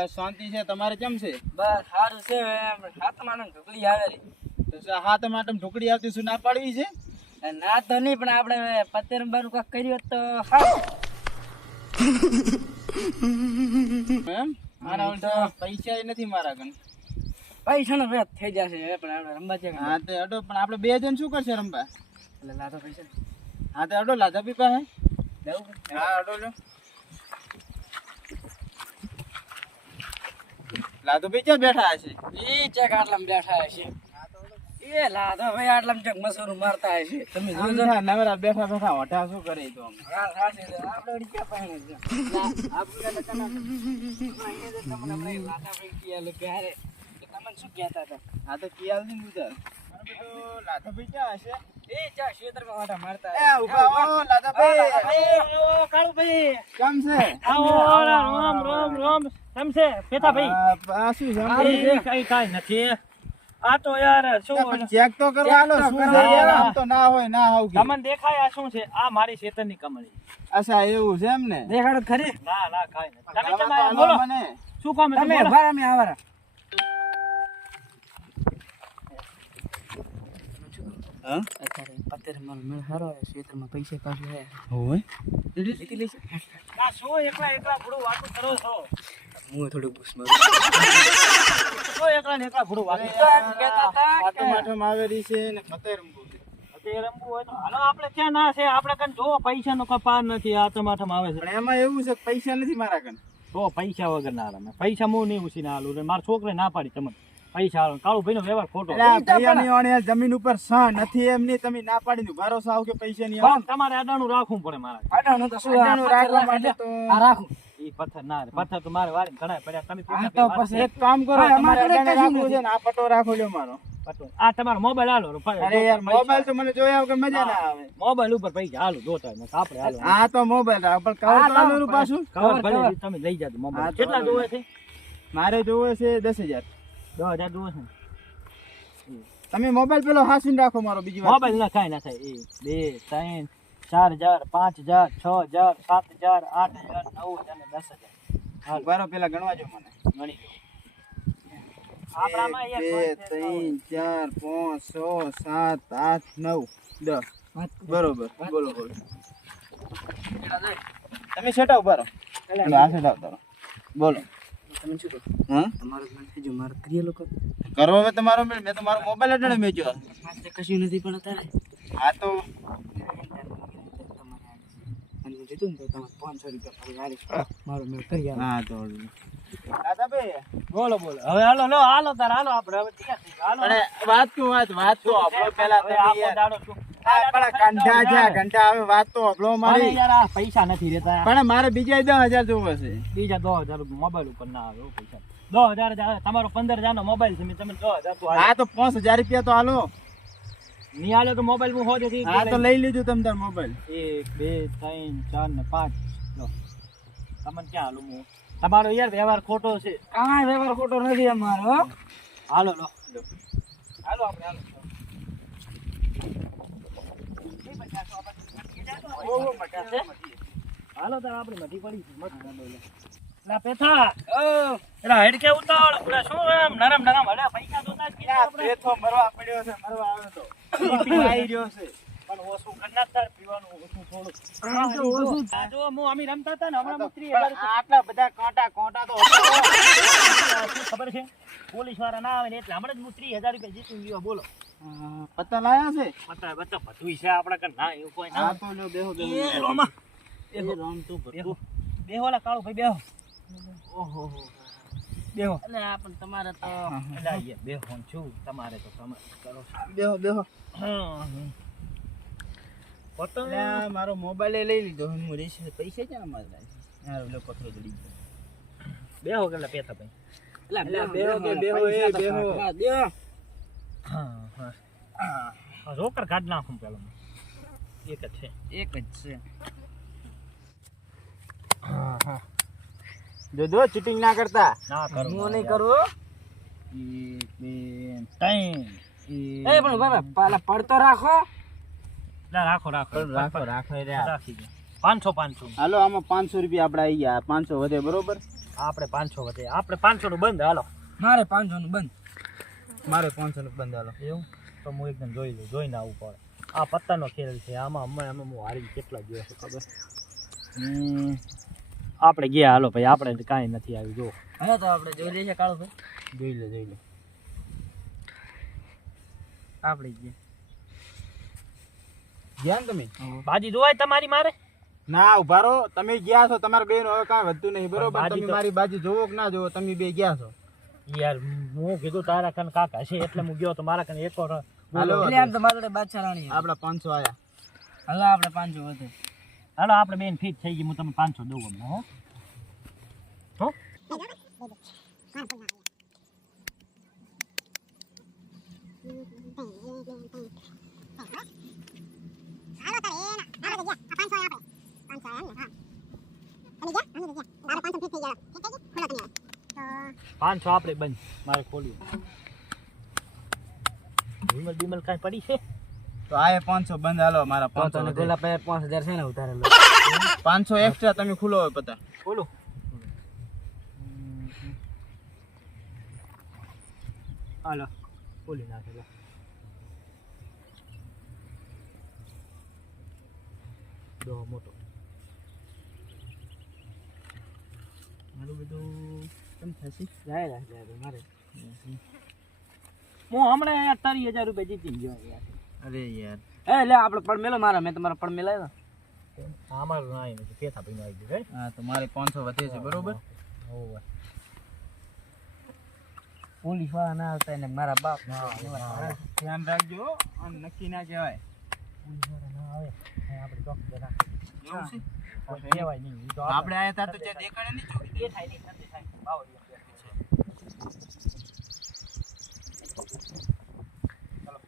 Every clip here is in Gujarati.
બસ શાંતિ છે. તમારે કેમ છે? બસ સારું છે. હાથ માનો ઢોકળી આવે રે. તો હાથ માટે ઢોકળી આવતી શું ના પાડવી છે? ના તો નહીં, પણ આપણે પત્તર બારું કાંક કર્યું તો એમ મારા તો પૈસા નથી મારા કન. પૈસાનો વેત થઈ જશે હવે, પણ આપણે રમવા છે. હા તે અડો, પણ આપણે બે જણ શું કરશે રમવા? એટલે લાતો પૈસા હા તે અડો લાધા પી પાસે. લેવું. હા અડો લો. લાધો ભાઈ ક્યાં બેઠા હશે? ઈ ચેક આટલામાં બેઠા હશે. એ લાતો ભાઈ આટલામાં ચેક મસૂર મારતા હશે. તમે જોજો. નવરા બેઠા બેઠા હોઠા શું કરે તો આપણે વળી ક્યાં પાણી છે? આપણે તમને લાતા ભાઈ કીયા કે હારે તમને શું કહેતા હતા? હા તો કિયાલ ની ઉધર લાધો ભાઈ ક્યાં હશે? એ ચા ક્ષેત્રમાં વાટા મારતા એ ઉભા હો લાધા ભાઈ. આવો કાળુ ભાઈ. કેમ છે? આવો રામ રામ રામ. કેમ છે પેતા ભાઈ? આ શું છે? કઈ નથી. આ તો યાર શું ચેક તો કરવા આલો. શું છે યાર? આમ તો ના હોય ના આવ કે તમને દેખાય આ શું છે? આ મારી શેતરની કમળી. અચ્છા એવું છે એમ ને? દેખાડો ખરી. ના કઈ નથી. તમે આવા કેમ તો આલો બોલો મને. શું કામ તમે બોલો? ભરા મે આવરા. હા અત્યારે પત્તર મારો મેળ હારો આવે. ક્ષેત્રમાં પૈસા પાછું હે. હોય લીધી લેશે. આ શું એકલા ભૂડું વાતું કરો છો? હું થોડું બૂસ મારું. શું એકલા ભૂડું વાતું કહેતા હતા આટો માઠમ આવેલી છે ને પતે રમવું છે. તે રમવું હોય તો હાલો. આપણે ક્યાં ના છે? આપણે કન જો પૈસાનો કપાર નથી. આ તમાઠમ આવે છે પણ એમાં એવું છે કે પૈસા નથી મારા કન. તો પૈસા વગર ના રમે. પૈસા હું નહીં ઉછીને હાલું. મારા છોકરે ના પાડી તમને પૈસા હાલો. કાળુ ભાઈ નો વ્યવહાર ખોટો. ભૈયાની ઓણે જમીન ઉપર સહ નથી એમ નહીં. તમે ના પાડીને ભરોસો આવ કે પૈસા નહીં આવે. તમારે અડાણું રાખવું પડે મારા. આડાનું તો શું અડાણું રાખવા માટે તો આ રાખું. ઈ પથ્થર ના રે. પથ્થર તો મારે વાળી ઘણા પડ્યા. તમે આ તો પછી એક કામ કરો, હા, તમારે અમારે અડાણે કશું રાખવું છે ને આ પટો રાખો લ્યો મારો. આ તમારો મોબાઈલ હાલો. અરે યાર મોબાઈલ તો મને જોયા વગર મજા ના આવે. મોબાઈલ ઉપર પૈસા હાલો જોતા હોય. આપણે હાલો આ તો મોબાઈલ રાખ, પણ કવર તો આલું પાછું. કવર ભલે તમે લઈ જાજો મોબાઈલ. હા, તો કેટલા જોવે છે? મારે જોવે છે 10,000. 10,000 જોવે છે. તમે મોબાઈલ પેલો હાસીને રાખો મારો. બીજી વાત મોબાઈલ ના કાંઈ ના થાય. 1 2 3 4,000 5,000 6,000 7,000 8,000 9,000 અને 10,000 હાલ બારો પેલા ગણવા જો મને. ગણી લો. આપણામાં 1 2 3 4 5 6 7 8 9 10. બરોબર. બોલો બોલો. તમે સેટા ઉભા રહો. એટલે આ સેટા ઉતારો. બોલો. તમે શું કહો? હા તમારો મન જો માર કરીએ લોકો કરો હવે તમારો મેળ. મેં તો મારો મોબાઈલ અડાડે મેચ્યો. પાસે કશું નથી, પણ અત્યારે આ તો અને હું જીતું ને તો તમારે 500 રૂપિયા ફરી આલીશ. મારો મેળ કરી આવે. હા તો દાદાભાઈ બોલો હવે હાલો હાલો તાર હાલો. આપણે હવે તૈયાર થઈ ગયા. હાલો અને વાત તો આપણો પેલા હવે તમે આખો યાર દાડો શું? આપણા કંઠા છે. કંઠા હવે વાત તો આપણો અરે મારી. યાર આ પૈસા નથી રહેતા. પણ મારે બીજા 10,000 જોવે છે. બીજા 10,000 મોબાઈલ ઉપર ના આવે એવું પૈસા. 10,000 તમારો 15,000 નો મોબાઈલ છે. તમે 10,000 તો હા તો 5,000 રૂપિયા તો હાલો. નહીં હાલે તો મોબાઈલ હું હોજે થી હા તો લઈ લીધું તમે તાર મોબાઈલ. 1 2 3 4 ને 5 લો. તમને ક્યાં હાલું હું? તમારો યાર વ્યવહાર ખોટો છે. કાંઈ વ્યવહાર ખોટો નથી અમારો. હો. હાલો હાલો આપણે હાલો. હાલો તાર આપણે મધી પડી છે. મસ્ત ગાડો લે. લા પેથા એલા હેડ કે ઉતાવળ. ઓલા શું એમ નરમ હડ્યા પૈસા તો તાજ કીધા આપણે. પેથો મરવા પડ્યો છે. મરવા આવ્યો તો આવી રહ્યો છે. પણ ઓછું કરના તાર પીવાનું ઓછું થોડું. આ જો હું અમે રમતા હતા ને હમણાં હું 30,000 આટલા બધા કાંટા તો શું ખબર છે? પોલીસ વાળા ના આવે ને એટલે હમણાં જ હું 30,000 રૂપિયા જીતી ગયો. બોલો પત્તા લાયા છે. બતા બધું છે આપણા કન. ના એવું કોઈ ના. હા તો લ્યો બેહો એ રોમા બેહો રામ તું ભરતું. બેહો લા કાળુ ભાઈ બેહો. ઓહો બેહો. એટલે આ પણ તમારે તો એલા યાર બેહો છું. તમારે તો તમે કરો છો. બેહો પતંગ એટલે મારો મોબાઈલ લઈ લીધો. હું રેસ પૈસા ક્યાં મારા યાર ઓલો પથરો ચડી ગયો. બેહો કેટલા પેતા ભાઈ. એટલે બેહો કે બેહો એ બેહો. હા, બેહો. હા રોકર કાઢ નાખું પેલા. એક જ છે. એક જ છે. જો ચીટિંગ ના કરતા. ના કરું. હું નહીં કરું. 1 2 3 એ પણ બાબા પાલા પડતો રાખો. ના રાખો રાખો રે. રાખી દો. 500 હાલો આમાં 500 રૂપિયા આપણે આવી ગયા. 500 વધે બરોબર. આપણે 500 વધે, આપણે 500 નું બંધ. હાલો મારે 500 નું બંધ. મારે 500 નું બંધ હાલો. એવું તો હું એકદમ જોઈને આવવું પડે. આ પત્તાનો ખેલ છે, આમાં અમે હું હારી કેટલા ગયો છે ખબર? આપણે ગયા. હાલો ભાઈ, આપણે કાંઈ નથી આવ્યું. જો હવે તો આપણે જોઈ લઈએ કાળો ભાઈ. જોઈ લે આપણે ગયા ને તમે? બાજી જોવાય તમારી મારે? ના ઉભા રહો, તમે ગયા છો, તમારા બેન હવે કાંઈ વધતું નહીં બરોબર. બાજી તમે તો- મારી બાજી જોવો કે ના જોવો, તમે બે ગયા છો. યાર હું કીધું તારા કન કાકા છે એટલે હું ગયો તો મારા કન એક વાર હાલો એટલે આમ તો મારા જોડે બાદશાહ રાણી હતી. આપડા 500 આયા. હાલો આપણે 500 વધે. હાલો આપણે બેન ફિટ થઈ ગઈ. હું તમને 500 દઉં હમણાં. હો પાંચસો આપણે બંધ. મારે ખોલ્યું. વિમલ બીમલ કાંઈ પડી છે? તો આયા 500 બંધ હાલો. મારા તો 500 તને વધે. પેલા 5000 છે ને ઉતારેલો. 500 એક્સ્ટ્રા તમે ખુલ્લો હોય પતા. ખોલો. હાલો ખોલી નાખેલો. દો મોટો. મારું બધું કેમ થશે? જાય મારે. હું હમણાં યાર 30,000 રૂપિયા જીતી ગયો યાર. અરે યાર લે આપણે પણ મેલો મારા, મેં તમારા પણ મેલાવ્યા. અમારું ના આવી નથી. પેથા પીને આવી ગયું. હા તો મારે 500 વધે છે બરોબર. હોવે. પોલીસ વાળા ના આવતા ને મારા બાપ ધ્યાન રાખજો અને નક્કી ના કહેવાય. પોલીસવાળા ના આવે. આપણે ચોક જરા એવું છે? કહેવાય નહીં. ઈ તો આપણે આયા તા તો જે દેખાડે નહીં ચોકી. એ થાય નહીં. નથી થાય. બાવળિયા બેઠી છે. ચાલો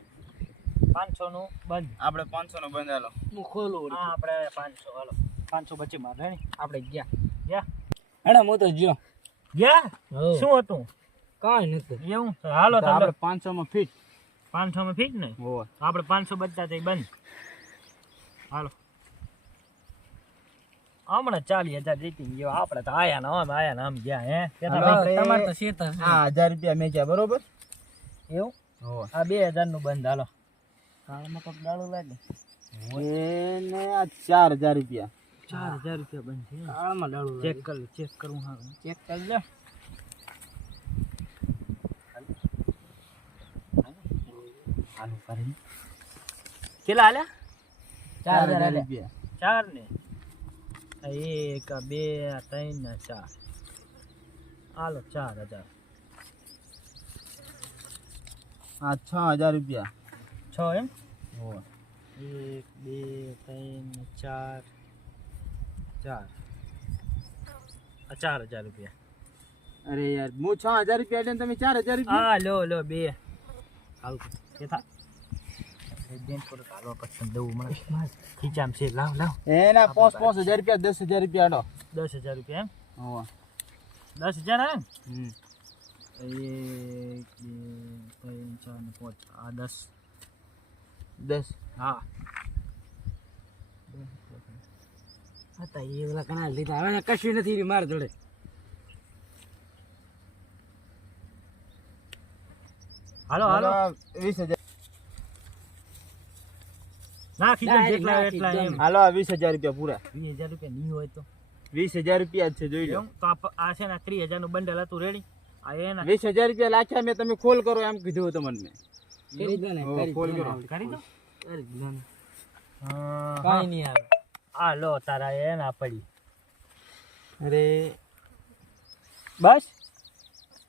500 નું બંધ. આપણે 500 નો બંધ હાલો. હું ખોલું. હા આપણે 500. હાલો 500 બચી માર હે. આપણે ગયા. ગયા હેડા હું તો ગયો. ગયા હો. શું હતું? કાંઈ નથી. એવું હાલો તો તમે આપણે 500 માં ફિટ. 500 માં ફિટ ને? હોવે. આપણે 500 બચતા થઈ બંધ. હાલો હમણાં 40,000 જીતી ગયો. આપણે તો આયા ને આમ ગયા. હે હાલો, ભાઈ તમારે તો શેત હશે. હા 1000 રૂપિયા મેચ્યા બરોબર. એવું હોવે. આ 2000 નું બંધ. હાલો કાળમાં કોક દાડો લાગે. એને આ 4000 રૂપિયા. 4000 રૂપિયા બંધ છે. કાળમાં દાડો ચેક કર ચેક કરું. હા ચેક કરજો. હાલો કરી કેટલા હાલ્યા? 4000 રૂપિયા. 4 ને 1 2 3 ને 4. હાલો 4000. હા 6000 રૂપિયા. 6 એમ? હોવે. 1 2 3 4 4 આ 4000 રૂપિયા. અરે યાર હું 6000 રૂપિયા એટલે તમે 4000 રૂપિયા. હા લો 2 હાલ કે થા બેન થોડો કાલો પસંદ દઉં મને ખીચામ છે. લાવ એના 5000 રૂપિયા 10000 રૂપિયા આડો. 10,000 રૂપિયા એમ? હોવે. 10,000 હે? હમ. 1 2 3 4 ને 5 આ 10. 10. હા હતા એ ઓલા કણા લીધા. હવે કશું નથી રહ્યું મારા જોડે. હાલો હાલો 20000. નાખી દે Direct જેટલા નાખી એટલા દે. એમ. હાલો આ 20000 રૂપિયા પૂરા. 20,000 રૂપિયા નહીં હોય તો 20000 રૂપિયા જ છે જોઈ લો. એમ તો આ છે ને 30,000 નું બંડલ હતું રેડી. આ એના 20000 રૂપિયા લાખ્યા મેં, તમે ખોલ કરો એમ કીધું હતું મને મેં. કરી દો ને. હો, કરી ખોલ દો કરો. ને. કરી દો. કરી દો ને. હા કાંઈ નહીં આવે. આ લો તારા એના પડી. અરે બસ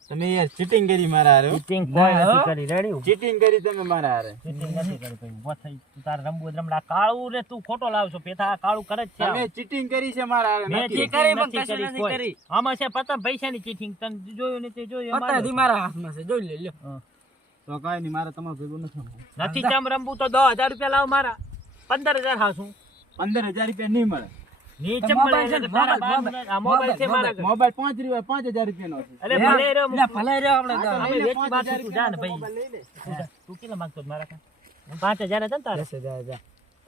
તમે યાર ચીટિંગ કરી મારા હારે. ચીટિંગ કોઈ ના, નથી હો. કરી રેડી. ચીટિંગ કરી તમે મારા હારે. ચીટિંગ નથી કરી ભાઈ. ઉભો થઈ તું તારે રમવું રમડા કાળું રે તું ખોટો લાવશો. પેથા આ કાળું કરે જ છે. તમે ચીટિંગ કરી છે મારા હારે. મેં નક્કી. ચીટિંગ કરી પણ નથી કશું કરી નથી કોઈ. કરી. આમાં છે પતંગ પૈસાની ચીટિંગ. તને જોયું ને તે જોયું એમાં અત્યારથી મારા હાથમાં છે. જોઈ લે લ્યો. હા. તો કાંઈ નહીં, મારે તમારે ભેગું નથી થવું. નથી ચમ રમવું તો 10,000 રૂપિયા લાવ મારા. 15,000 હાસું 15000 રૂપિયા નહીં મળે. નીચે તો મળે મોબાઈલ એટલે છે, તારા મોબાઈલ, બાપને આ મોબાઈલ છે મારા ઘરે. મોબાઈલ 5000 રૂપિયાનો છે. અરે ભલે રહ્યો લે, ભલે રહ્યો આપણે તો. અમે વેચી બાજુ તું જા ને ભાઈ. મોબાઈલ લઈ લે. તું કેટલા માંગતો હતો મારા કાંઈ? 5,000 હતા ને તારે? 10,000.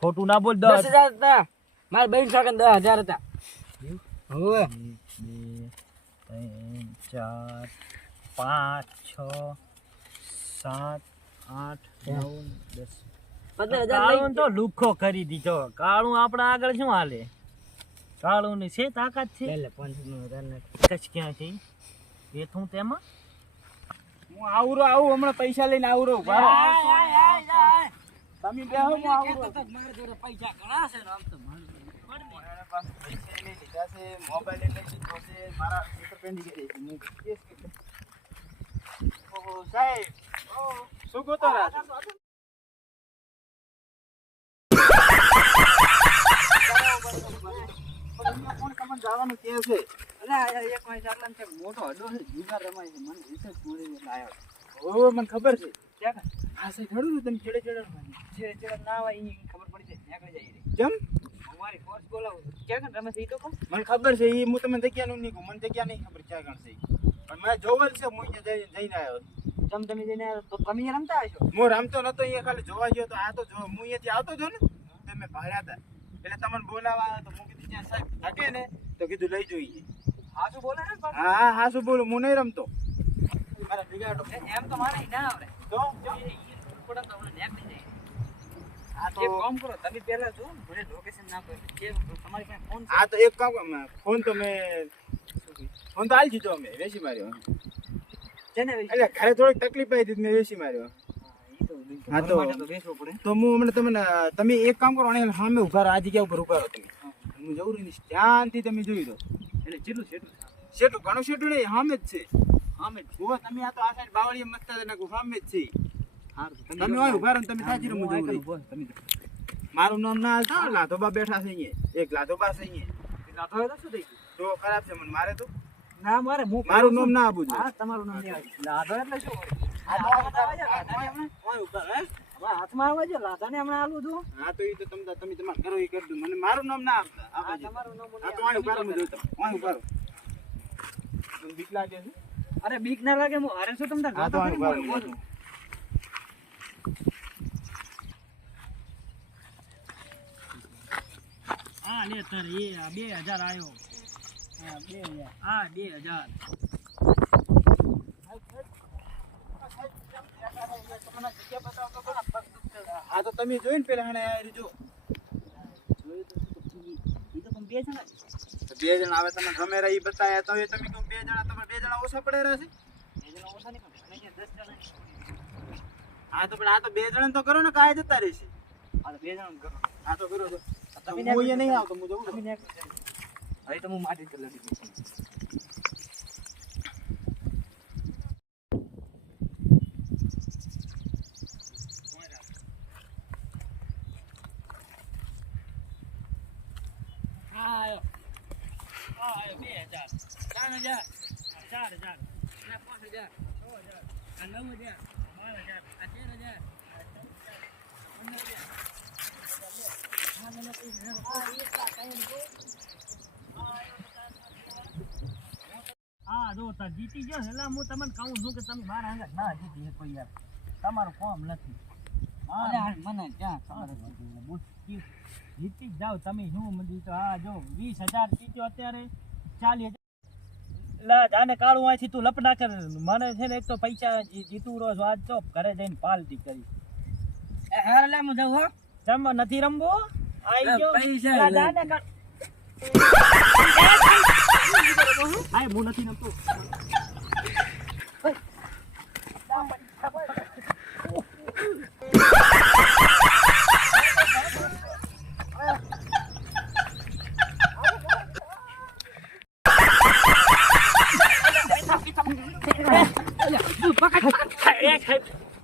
ખોટું ના બોલ. 10,000 હતા. મારા બેન સાકન 10,000 હતા. એવું? હોવે. 1 2 3 4 5 6 7 8 9 10 15,000 કાળું તો લુખો કરી દીધો. કાળું આપણા આગળ શું હાલે? કાળું ની છે તાકાત છે? લે 15,000 કચ્છ ક્યાં છે? એ તું તેમાં હું આવું હમણાં પૈસા લઈને આવું રહું. તમે બેહો, હું આવું રહું. મારા જોડે પૈસા ઘણા છે ને આમ તો મારું મારા પાસે પૈસા લઈ લીધા છે, મોબાઈલ લઈ લીધો છે, મારા છેતરપિંડી કરી છે. હું કેસ કરી. ઓહો સાહેબ, શું ગોતો રહ્યા છો? કોણ તમને જવાનું કહે છે? અરે એક માણસ આટલા છે મોટો હડો છે જુગાર રમાય છે મને રિસર્ચ મળી એટલે આવ્યો. ઓ મને ખબર છે. ક્યાં હા સાહેબ ખરું ને તમે ચડે છેડે ના આવે ઈ ખબર પડી જાય નીકળી જાય રે. કેમ? અમારી ફોર્સ બોલાવું ક્યાં રમે છે ઈ તો કહો. મને ખબર છે એ હું તમને જગ્યાનું નહીં કહું. મને જગ્યા નહીં ખબર ક્યાં ગણ છે ઈ. પણ મેં જોવેલ છે. હું અહીંયા જઈને આવ્યો. તમે જઈને આવ્યા તો તમે અહીંયા રમતા હશો. હું રમતો નતો અહીંયા ખાલી જોવા ગયો તો આ તો જો હું અહીંયાથી આવતો જો ને તો મેં ભાડ્યા હતા એટલે તમને બોલાવા આવ્યો તો હું કીધું ત્યાં સાહેબ থাকে ને તો કીધું લઈ જોઈએ. હા શું બોલે ને પણ હા શું બોલું હું નહીં રમતો. મારા બિગાડો એમ તો મારે ના આવડે તો થોડા તો આપણે નીકળી જાય. આ તો એક કામ કરો તમે પહેલા જો મને લોકેશન નાખો જે તમારી પાસે ફોન આ તો એક કામ ફોન તો મેં ફોન તો હાલ દીધો અમે વેચી માર્યો. છે ને એટલે ઘરે થોડીક તકલીફ આવી હતી મેં વેચી માર્યો. હા તો બેસવું પડે. તો હું હમણાં તમે એક કામ કરો અને સામે ઉભા રહો. આ જગ્યા ઉપર ઉભા રહો તમે. હું જવું રહી ધ્યાનથી તમે જોઈ દો. એટલે જેટલું શેઠું ઘણું શેઠું નહીં સામે જ છે. સામે જ જુઓ તમે. આ તો આ સાઈડ બાવળીએ મસ્ત નાખું સામે જ છે. તમે હોય ઉભા રહો ને તમે સાચી રમો જવું રહી. મારું નામ ના હાલતા લાધોબા બેઠા છે અહીંયા. એક લાધોબા છે અહીંયા. લાતો હોય તો શું થઈ ગયું? તો ખરાબ છે મને મારે તો ના મારે હું મારું નામ ના આપવું હા જોઈએ. તમારું નામ નહીં આવે. લાધો એટલે શું હોય? હા, તો હોય ઉભા હે? અમારા હાથમાં આવે છે લાધાને હમણાં આલું છું. હા તો એ તો તમે તમારે કરો એ કરી દો. મને મારું નામ ના આપતા. આ હા, બાજુ. તમારું નામ હા તો અહીં ઉભા રહો. હું જોઉં તમને. અહીં ઉભા રહો. તમને બીક લાગે છે? અરે બીક ના લાગે હું હારે છું તમને હા તો અહીં ઉભા રહો. હા લે તાર એ 2000 આવ્યો. હા 2000 હા 2000 હા તો તમે જોઈને પેલા હણે જો ઈ તો પણ બે જણા છે. બે જણા આવે તમે ગમે રહી બતાયા તો એ તમે કહો બે જણા તમારે બે જણા ઓછા પડે રહેશે. બે જણા ઓછા નહીં પણ મને ક્યાં 10 જણા છે. હા તો પણ આ તો બે જણા તો કરો ને કાંઈ જતા રહેશે. હા તો બે જણા કરો. હા તો કરો તો તમે હું અહીંયા નહીં આવતો. હું જવું તમે છું. ને હવે તો હું માટી કરી લઉં. હા આયો 2000 3000 4000 ના 5000 6000 9000 12000 13000 હા જો તાર જીતી ગયો એટલે હું તમને કહું છું કે તમે મારા આગળ ના જીતી શકો યાર. તમારું કોમ નથી. અરે હાલ મને ક્યાં ખબર મુશ્કેલ જીતી જ જાવ તમે. શું મળી તો હા જો 20000 જીત્યો અત્યારે 40,000 લા જાને કાળું આથી તું લપડા કર. મને છે ને એક તો પૈસા જીતું રહ્યો છું આજ તો ઘરે જઈને પાલટી કરી. એ હાર લે હું જાઉં હો. જમવા નથી રમવું આઈ ગયો પૈસા લા લે. જાને કાળ આય હું નથી રમતો.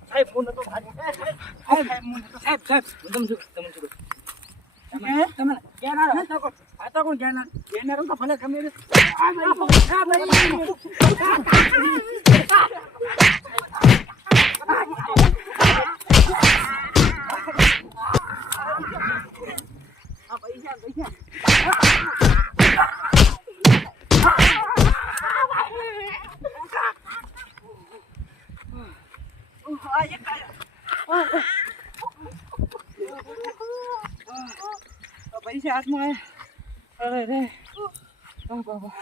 સાહેબ હું નતો સાહેબ તમે ક્યાં ના રહો? આ તો કોણ ક્યાં ના રહો તો ભલે ગમે તે. આ પૈસા પૈસા હાથમાં અરે રે બાબા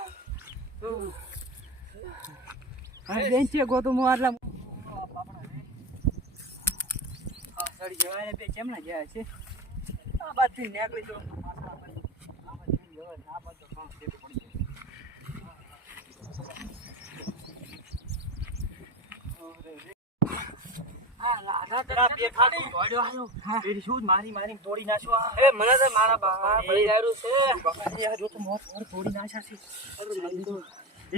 બેંચે ગોતું હું આટલા સડી જવાય ને બે કેમના ગયા છે આ બાજુ નીકળી તો મારી મારી તોડી નાખ્યો આ. એ મને તો મારા બા બળી જારું છે બાપા યાર જો તો મોત મોર તોડી નાખ્યા છે.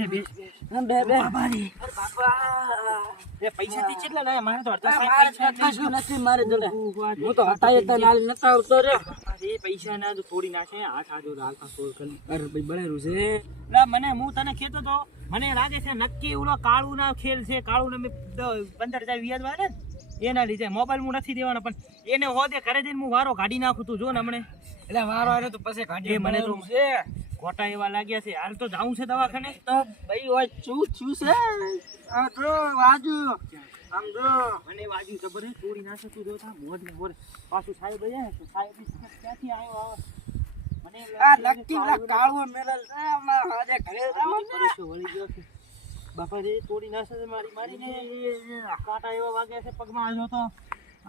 એ બેસ બેસ. બે બે બાબાની. અરે બાપા એ પૈસા થી કેટલા લાયા? મારે તો અડધા મારે પૈસા કશું નથી મારે જોડે હું તો હટાય તો નાલ નતા આવતો રે એ પૈસા ના તો તોડી નાખે હાથ આજો હાલતા તોડ કરી. અરે ભાઈ બળેરું છે લા મને હું તને કહેતો તો મને લાગે છે નક્કી ઓલો કાળુ ના ખેલ છે. કાળુ ને મેં 15,000 વ્યાજ વાળે ને એના લીધે મોબાઈલ હું નથી દેવાનો પણ એને હોદે ઘરે જઈને હું વારો કાઢી નાખું. તું જો ને હમણે એટલે મારો આને તો પછી કાઢી મને તો છે ખોટા એવા લાગ્યા છે. હાલ તો જાઉં છે દવાખાને. તો ભાઈ હોય શું થયું છે આ તો વાજુ આમ જો મને વાજી ખબર હે તોડી નાખે. તું જો તા મોઢ ને મોર પાછું સાહેબ આયા તો સાહેબ ક્યાંથી આવ્યો આવે મને આ નક્કી પેલા કાળવો મેળલ છે હમણાં હાજે ઘરે જાવ પરેશો વળી ગયો છે. બાપા જે તોડી નાખે છે મારી મારીને કાંટા એવા વાગ્યા છે પગમાં. આવ્યો તો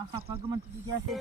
આખા પગમાં તૂટી ગયા છે.